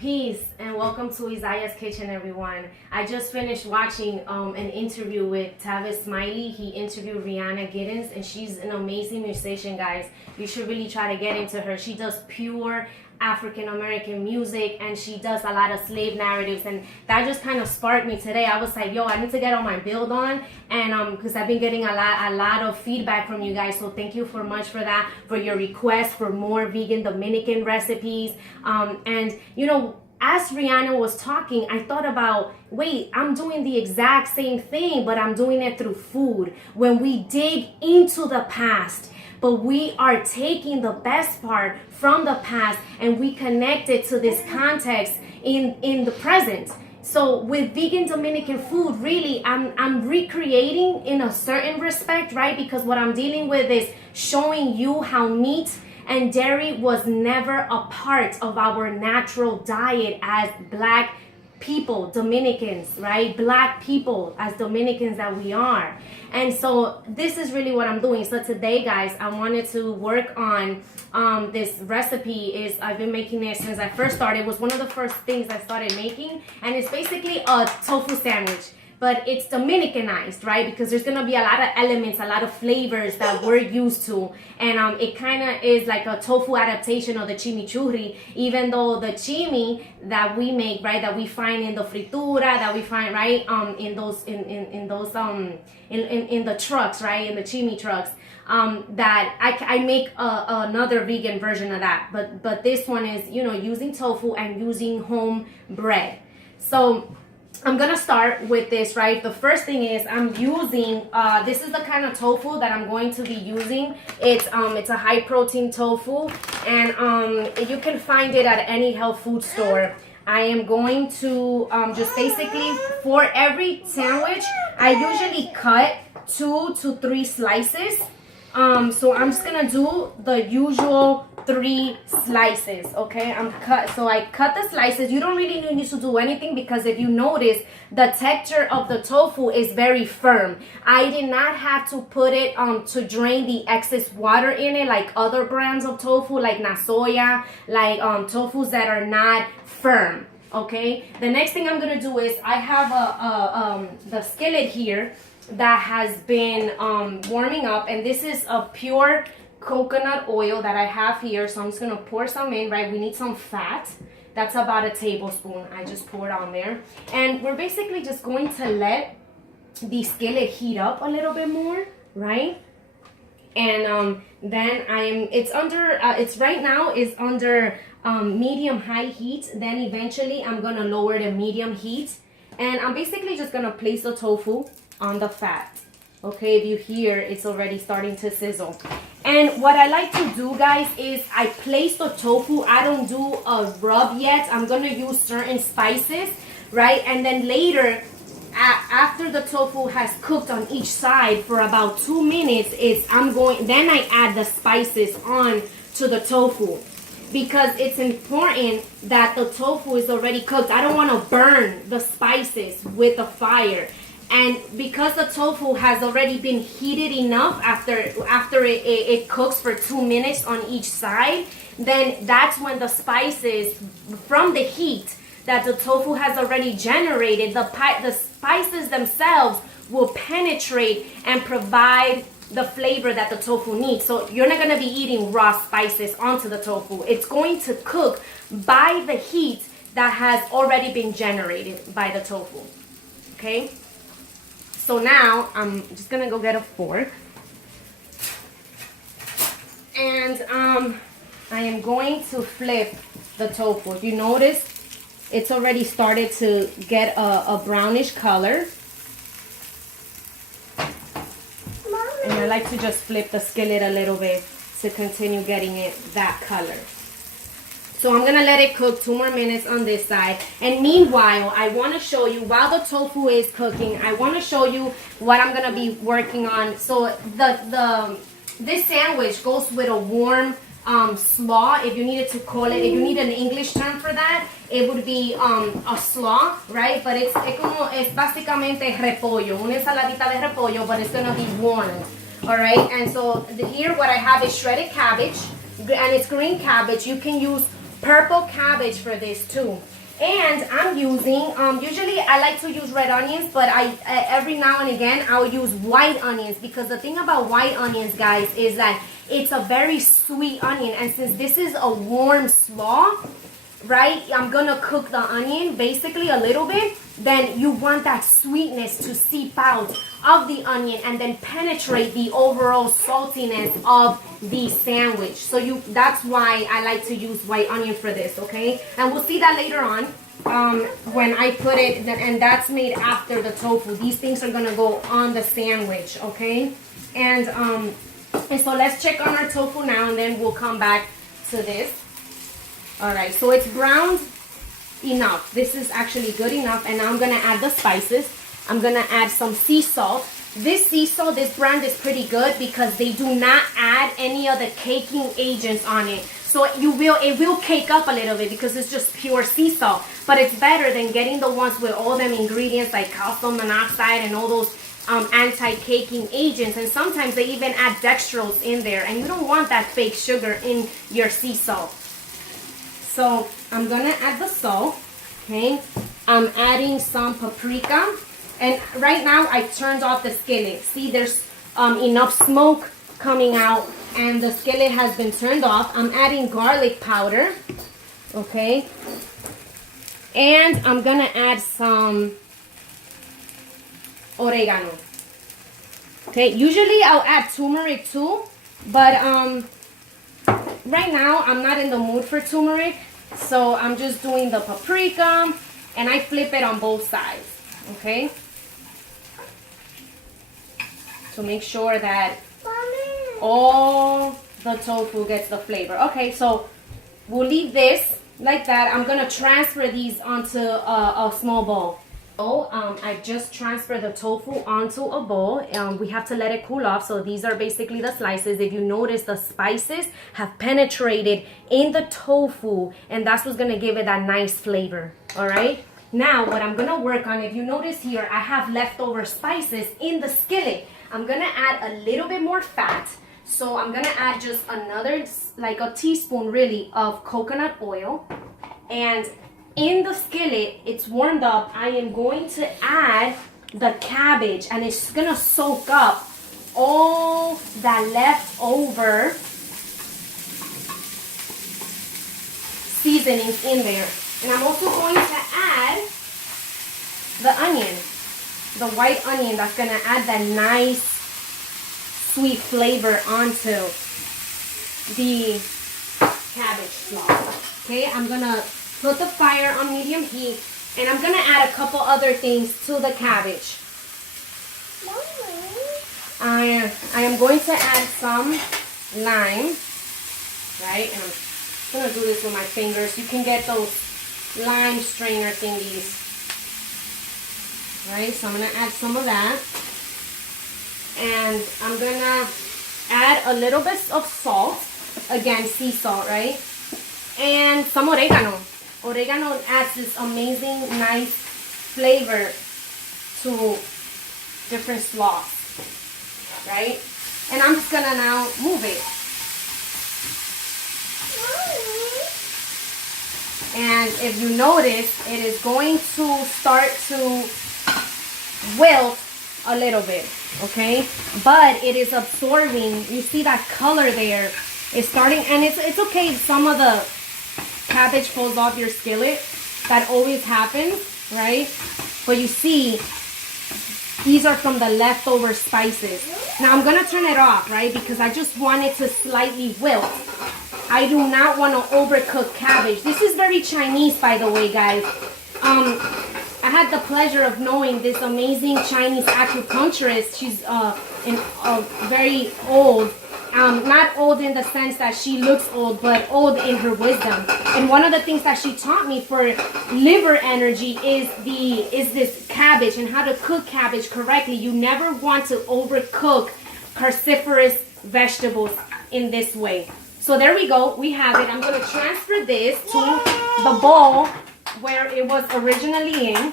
Peace and welcome to Izayaa's Kitchen, everyone. I just finished watching an interview with Tavis Smiley. He interviewed Rihanna Giddens, and she's an amazing musician, guys. You should really try to get into her. She does pure African American music, and she does a lot of slave narratives, and that just kind of sparked me today. I was like, yo, I need to get all my build on, and because I've been getting a lot of feedback from you guys, so thank you so much for that, for your requests for more vegan Dominican recipes. And you know, as Rihanna was talking, I thought about, wait, I'm doing the exact same thing, but I'm doing it through food. When we dig into the past, but we are taking the best part from the past and we connect it to this context in the present. So with vegan Dominican food, really, I'm recreating in a certain respect, right? Because what I'm dealing with is showing you how meat and dairy was never a part of our natural diet as Black people, Dominicans, right? Black people as Dominicans that we are. And so this is really what I'm doing. So today, guys, I wanted to work on this recipe. I've been making it since I first started. It was one of the first things I started making, and it's basically a tofu sandwich. But it's Dominicanized, right? Because there's gonna be a lot of elements, a lot of flavors that we're used to. And it kind of is like a tofu adaptation of the chimichurri, even though the chimi that we make, right, that we find in the fritura, that we find, right, in the trucks, right, in the chimi trucks, that I make another vegan version of that. But this one is, you know, using tofu and using home bread. So I'm gonna start with this, right? The first thing is I'm using, this is the kind of tofu that I'm going to be using. It's a high protein tofu, and you can find it at any health food store. I am going to just basically, for every sandwich, I usually cut 2 to 3 slices. So I'm just gonna do the usual 3 slices, okay? So I cut the slices. You don't really need to do anything, because if you notice, the texture of the tofu is very firm. I did not have to put it to drain the excess water in it like other brands of tofu, like Nasoya, like tofus that are not firm, okay? The next thing I'm gonna do is I have the skillet here that has been warming up, and this is a pure coconut oil that I have here. So I'm just gonna pour some in, right? We need some fat. That's about a tablespoon. I just poured on there, and we're basically just going to let the skillet heat up a little bit more, right? And then it's right now is under medium high heat. Then eventually I'm gonna lower the medium heat, and I'm basically just gonna place the tofu on the fat. Okay, if you hear, it's already starting to sizzle. And what I like to do, guys, is I place the tofu. I don't do a rub yet. I'm gonna use certain spices, right? And then later, after the tofu has cooked on each side for about 2 minutes, then I add the spices on to the tofu, because it's important that the tofu is already cooked. I don't want to burn the spices with the fire. And because the tofu has already been heated enough after it cooks for 2 minutes on each side, then that's when the spices, from the heat that the tofu has already generated, the spices themselves will penetrate and provide the flavor that the tofu needs. So you're not going to be eating raw spices onto the tofu. It's going to cook by the heat that has already been generated by the tofu. Okay? So now I'm just gonna go get a fork, and I am going to flip the tofu. If you notice, it's already started to get a brownish color. And I like to just flip the skillet a little bit to continue getting it that color. So I'm gonna let it cook 2 more minutes on this side. And meanwhile, I wanna show you, while the tofu is cooking, I wanna show you what I'm gonna be working on. So this sandwich goes with a warm slaw, if you needed to call it. If you need an English term for that, it would be a slaw, right? But es básicamente repollo, una ensaladita de repollo, but it's gonna be warm, all right? And so here what I have is shredded cabbage, and it's green cabbage. You can use purple cabbage for this too. And I'm using, usually I like to use red onions, but every now and again I'll use white onions, because the thing about white onions, guys, is that it's a very sweet onion. And since this is a warm slaw, right, I'm gonna cook the onion basically a little bit, then you want that sweetness to seep out of the onion and then penetrate the overall saltiness of the sandwich. So that's why I like to use white onion for this, okay? And we'll see that later on when I put it, and that's made after the tofu. These things are gonna go on the sandwich, okay? And so let's check on our tofu now, and then we'll come back to this. All right, so it's browned enough. This is actually good enough. And now I'm gonna add the spices. I'm gonna add some sea salt. This sea salt, this brand is pretty good because they do not add any of the caking agents on it. So it will cake up a little bit because it's just pure sea salt. But it's better than getting the ones with all them ingredients like calcium monoxide and all those anti-caking agents. And sometimes they even add dextrose in there, and you don't want that fake sugar in your sea salt. So I'm gonna add the salt, okay? I'm adding some paprika, and right now I turned off the skillet. See, there's enough smoke coming out, and the skillet has been turned off. I'm adding garlic powder, okay? And I'm gonna add some oregano. Okay, usually I'll add turmeric too, but right now I'm not in the mood for turmeric, so I'm just doing the paprika, and I flip it on both sides, okay? To make sure that all the tofu gets the flavor. Okay, so we'll leave this like that. I'm gonna transfer these onto a small bowl. I just transferred the tofu onto a bowl. We have to let it cool off. So these are basically the slices. If you notice, the spices have penetrated in the tofu, and that's what's gonna give it that nice flavor. All right. Now what I'm gonna work on, if you notice here, I have leftover spices in the skillet. I'm gonna add a little bit more fat. So I'm gonna add just another, like a teaspoon really, of coconut oil. And in the skillet, it's warmed up, I am going to add the cabbage, and it's gonna soak up all that leftover seasonings in there. And I'm also going to add the onion, the white onion, that's gonna add that nice sweet flavor onto the cabbage slaw. Okay, I'm gonna put the fire on medium heat, and I'm gonna add a couple other things to the cabbage. I am going to add some lime, right? And I'm gonna do this with my fingers. You can get those lime strainer thingies, right? So I'm gonna add some of that, and I'm gonna add a little bit of salt, again, sea salt, right? And some oregano. Oregano adds this amazing, nice flavor to different slaws, right? And I'm just gonna now move it. And if you notice, it is going to start to wilt a little bit, okay? But it is absorbing. You see that color there? It's starting, and it's okay if some of the cabbage falls off your skillet. That always happens, right? But you see, these are from the leftover spices. Now I'm gonna turn it off, right? Because I just want it to slightly wilt. I do not want to overcook cabbage. This is very Chinese, by the way, guys. I had the pleasure of knowing this amazing Chinese acupuncturist. She's very old. Not old in the sense that she looks old, but old in her wisdom. And one of the things that she taught me for liver energy is this cabbage and how to cook cabbage correctly. You never want to overcook cruciferous vegetables in this way. So there we go. We have it. I'm going to transfer this to the bowl where it was originally in.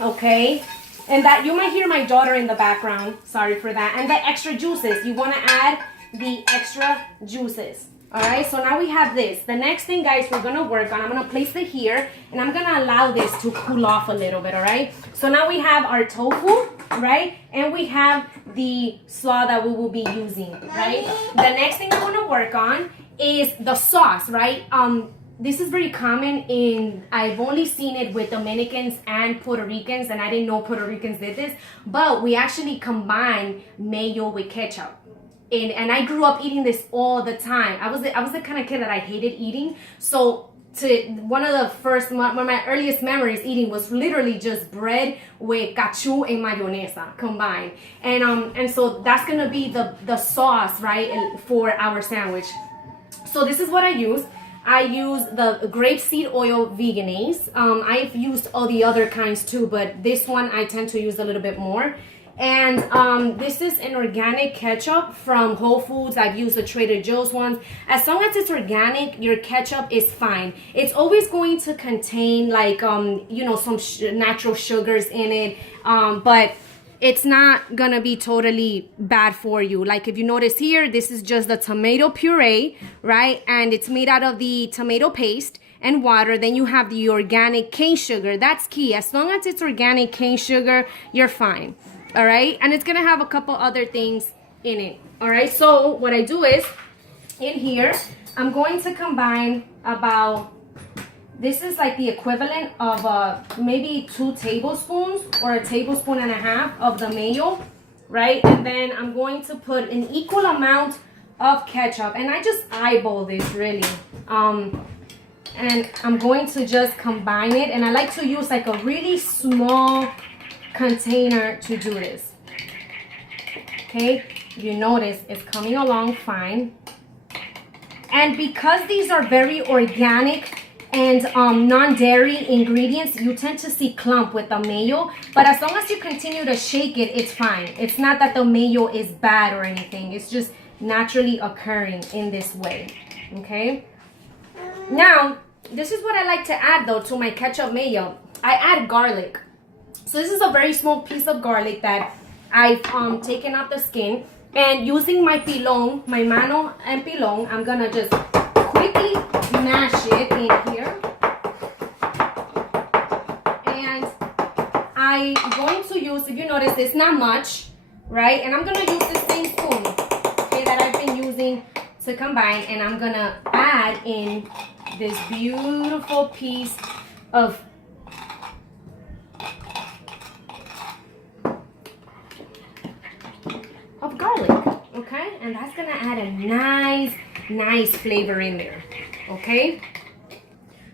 Okay. And that you might hear my daughter in the background. Sorry for that. And the extra juices. You want to add the extra juices. All right, so now we have this. The next thing, guys, we're gonna work on, I'm gonna place it here and I'm gonna allow this to cool off a little bit, all right? So now we have our tofu, right? And we have the slaw that we will be using, right? The next thing I wanna work on is the sauce, right? This is very common I've only seen it with Dominicans and Puerto Ricans, and I didn't know Puerto Ricans did this, but we actually combine mayo with ketchup. And I grew up eating this all the time. I was the kind of kid that I hated eating. So one of my earliest memories eating was literally just bread with cachu and mayonesa combined. And so that's gonna be the sauce, right, for our sandwich. So this is what I use. I use the grapeseed oil veganese. I've used all the other kinds too, but this one I tend to use a little bit more. And this is an organic ketchup from Whole Foods. I've used the Trader Joe's ones. As long as it's organic, your ketchup is fine. It's always going to contain like, you know, some natural sugars in it, but it's not gonna be totally bad for you. Like if you notice here, this is just the tomato puree, right? And it's made out of the tomato paste and water. Then you have the organic cane sugar. That's key. As long as it's organic cane sugar, you're fine. All right, and it's gonna have a couple other things in it. All right, so what I do is in here I'm going to combine about, this is like the equivalent of maybe 2 tablespoons or a tablespoon and a half of the mayo, right? And then I'm going to put an equal amount of ketchup, and I just eyeball this really, and I'm going to just combine it. And I like to use like a really small container to do this. Okay, you notice it's coming along fine. And because these are very organic and non-dairy ingredients, you tend to see clump with the mayo, but as long as you continue to shake it, it's fine. It's not that the mayo is bad or anything. It's just naturally occurring in this way. Okay, now this is what I like to add though to my ketchup mayo. I add garlic. So this is a very small piece of garlic that I've taken out the skin, and using my pilon, my mano and pilon, I'm gonna just quickly mash it in here. And I'm going to use, if you notice, it's not much, right? And I'm gonna use the same spoon, okay, that I've been using to combine, and I'm gonna add in this beautiful piece of garlic, okay? And that's gonna add a nice flavor in there, okay?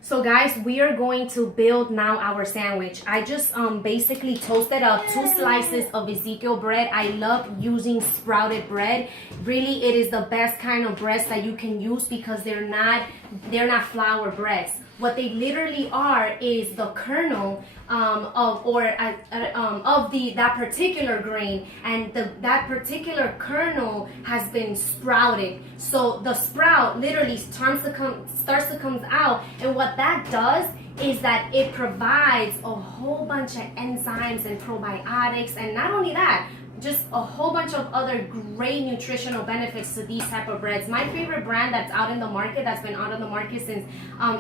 So guys, we are going to build now our sandwich. I just basically toasted up 2 slices of Ezekiel bread. I love using sprouted bread. Really, it is the best kind of breads that you can use because they're not flour breads. What they literally are is the kernel of that particular grain, and that particular kernel has been sprouted. So the sprout literally starts to come out, and what that does is that it provides a whole bunch of enzymes and probiotics, and not only that, just a whole bunch of other great nutritional benefits to these type of breads. My favorite brand that's out in the market, that's been out on the market since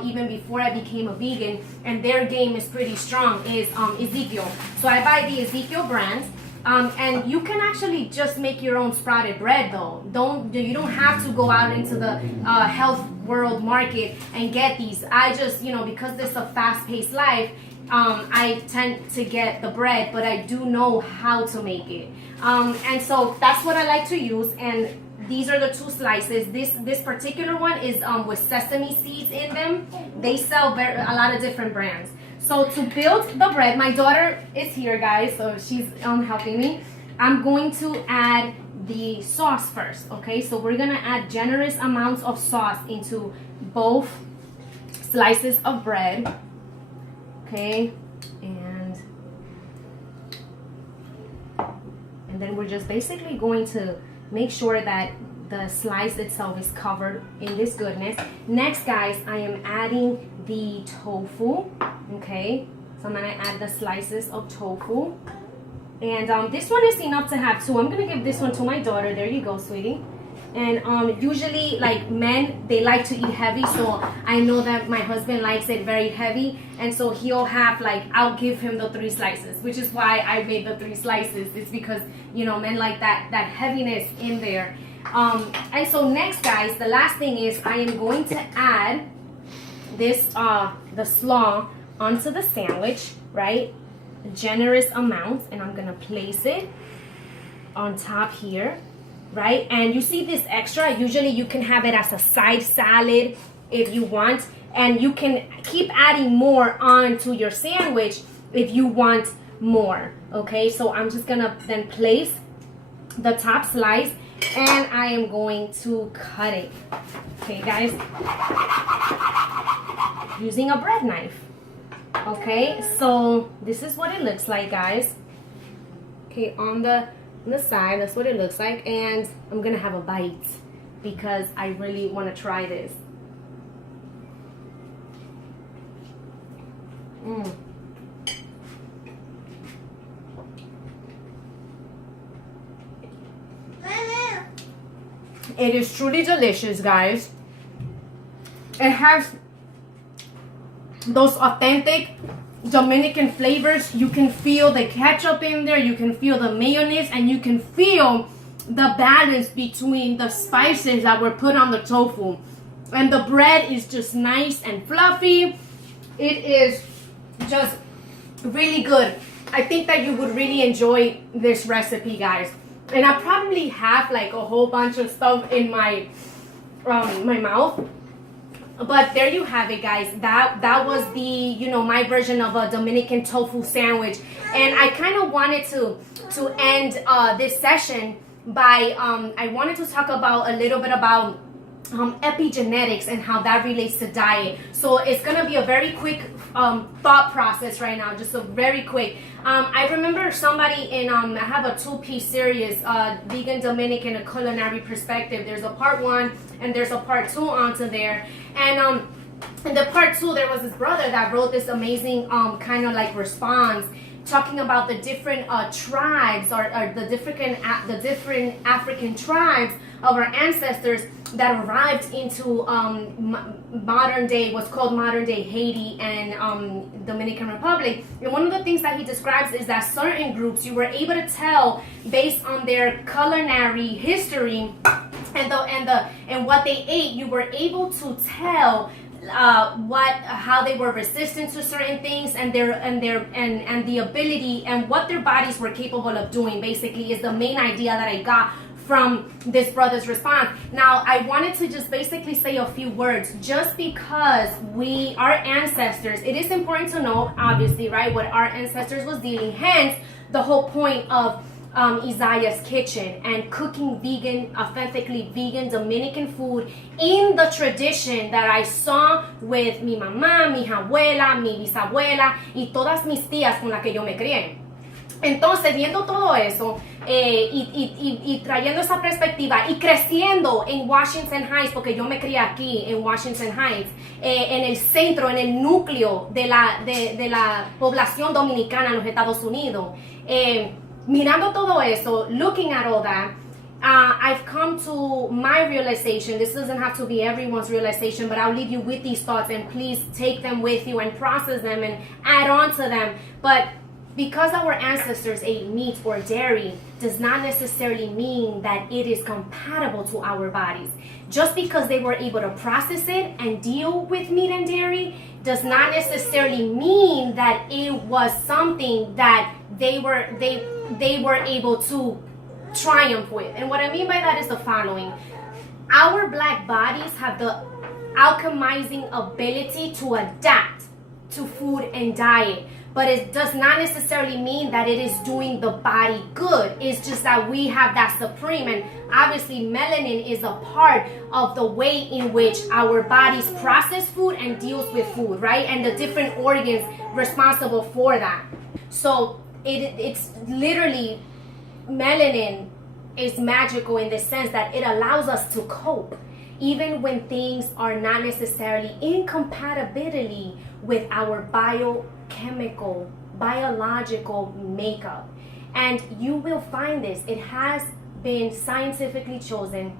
even before I became a vegan, and their game is pretty strong, is Ezekiel. So I buy the Ezekiel brand, and you can actually just make your own sprouted bread though. You don't have to go out into the health world market and get these. I just, because this is a fast-paced life, I tend to get the bread, but I do know how to make it. And so that's what I like to use. And these are the 2 slices. This particular one is with sesame seeds in them. They sell a lot of different brands. So to build the bread, my daughter is here, guys, so she's helping me. I'm going to add the sauce first, okay? So we're gonna add generous amounts of sauce into both slices of bread. Okay, and then we're just basically going to make sure that the slice itself is covered in this goodness. Next, guys, I am adding the tofu. Okay, so I'm gonna add the slices of tofu, and this one is enough to have 2. I'm gonna give this one to my daughter. There you go, sweetie. And usually, like men, they like to eat heavy, so I know that my husband likes it very heavy, and so he'll have, like, I'll give him the 3 slices, which is why I made the 3 slices. It's because, you know, men like that heaviness in there. And so next, guys, the last thing is I am going to add this the slaw onto the sandwich, right? A generous amount, and I'm gonna place it on top here, right? And you see this extra, usually you can have it as a side salad if you want, and you can keep adding more onto your sandwich if you want more. Okay, so I'm just gonna then place the top slice, and I am going to cut it. Okay, guys, using a bread knife. Okay, so this is what it looks like, guys. Okay, on the side, that's what it looks like, and I'm gonna have a bite because I really want to try this. It is truly delicious, guys. It has those authentic Dominican flavors. You can feel the ketchup in there, you can feel the mayonnaise, and you can feel the balance between the spices that were put on the tofu. And the bread is just nice and fluffy. It is just really good. I think that you would really enjoy this recipe, guys. And I probably have like a whole bunch of stuff in my my mouth. But there you have it, guys. That was the, you know, my version of a Dominican tofu sandwich. And I kind of wanted to end this session by I wanted to talk about a little bit about epigenetics and how that relates to diet. So it's gonna be a very quick thought process right now, just a very quick. I remember somebody in I have a 2-piece series, Vegan Dominican, a culinary perspective. There's a part 1 and there's a part 2 onto there. And in the part 2, there was this brother that wrote this amazing kind of like response, talking about the different tribes or the different African tribes of our ancestors that arrived into modern day, what's called modern day Haiti and Dominican Republic. And one of the things that he describes is that certain groups, you were able to tell based on their culinary history and what they ate, you were able to tell how they were resistant to certain things and the ability and what their bodies were capable of doing, basically, is the main idea that I got from this brother's response. Now, I wanted to just basically say a few words, just because our ancestors, it is important to know, obviously, right, what our ancestors was dealing, hence the whole point of Izayaa's kitchen and cooking vegan, authentically vegan Dominican food in the tradition that I saw with mi mamá, mi abuela, mi bisabuela y todas mis tías con las que yo me crié. Entonces, viendo todo eso y trayendo esa perspectiva y creciendo en Washington Heights, porque yo me crié aquí en Washington Heights, en el centro, en el núcleo de la población dominicana en los Estados Unidos, mirando todo eso, looking at all that, I've come to my realization. This doesn't have to be everyone's realization, but I'll leave you with these thoughts, and please take them with you and process them and add on to them. But because our ancestors ate meat or dairy does not necessarily mean that it is compatible to our bodies. Just because they were able to process it and deal with meat and dairy does not necessarily mean that it was something that they were able to triumph with. And what I mean by that is the following. Our black bodies have the alchemizing ability to adapt to food and diet, but it does not necessarily mean that it is doing the body good. It's just that we have that supreme, and obviously melanin is a part of the way in which our bodies process food and deals with food, right? And the different organs responsible for that. So it's literally, melanin is magical in the sense that it allows us to cope even when things are not necessarily incompatibility with our biological makeup. And you will find this. It has been scientifically chosen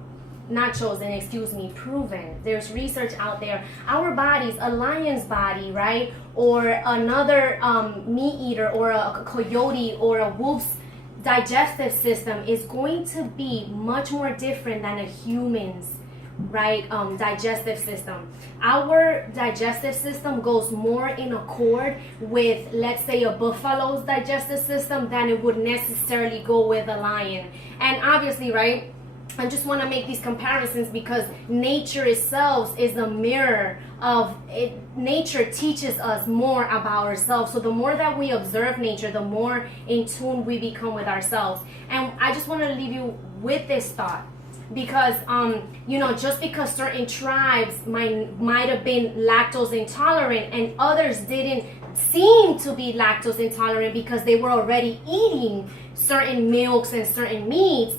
not chosen, excuse me, proven. There's research out there. Our bodies, a lion's body, right? Or another meat eater, or a coyote, or a wolf's digestive system is going to be much more different than a human's, right? Digestive system. Our digestive system goes more in accord with, let's say, a buffalo's digestive system than it would necessarily go with a lion. And obviously, right, I just want to make these comparisons because nature itself is a mirror of it. Nature teaches us more about ourselves. So the more that we observe nature, the more in tune we become with ourselves. And I just want to leave you with this thought. Because you know, just because certain tribes might have been lactose intolerant and others didn't seem to be lactose intolerant because they were already eating certain milks and certain meats,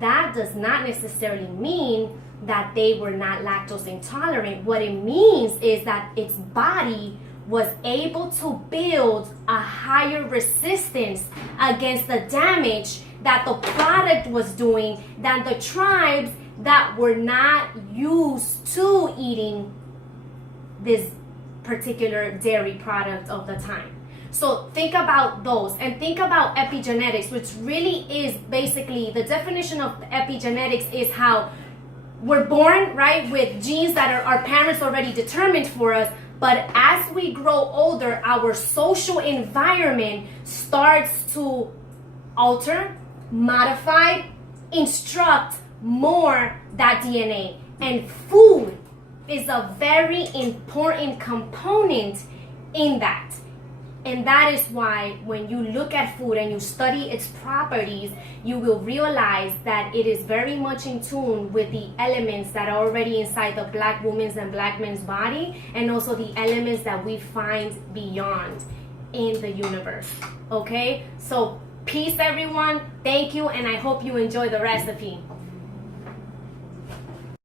that does not necessarily mean that they were not lactose intolerant. What it means is that its body was able to build a higher resistance against the damage that the product was doing than the tribes that were not used to eating this particular dairy product of the time. So think about those, and think about epigenetics, which really is basically the definition of epigenetics is how we're born, right, with genes that are our parents already determined for us. But as we grow older, our social environment starts to alter, modify, instruct more that DNA. And food is a very important component in that. And that is why when you look at food and you study its properties, you will realize that it is very much in tune with the elements that are already inside the black woman's and black men's body, and also the elements that we find beyond in the universe. Okay? So peace, everyone. Thank you, and I hope you enjoy the recipe.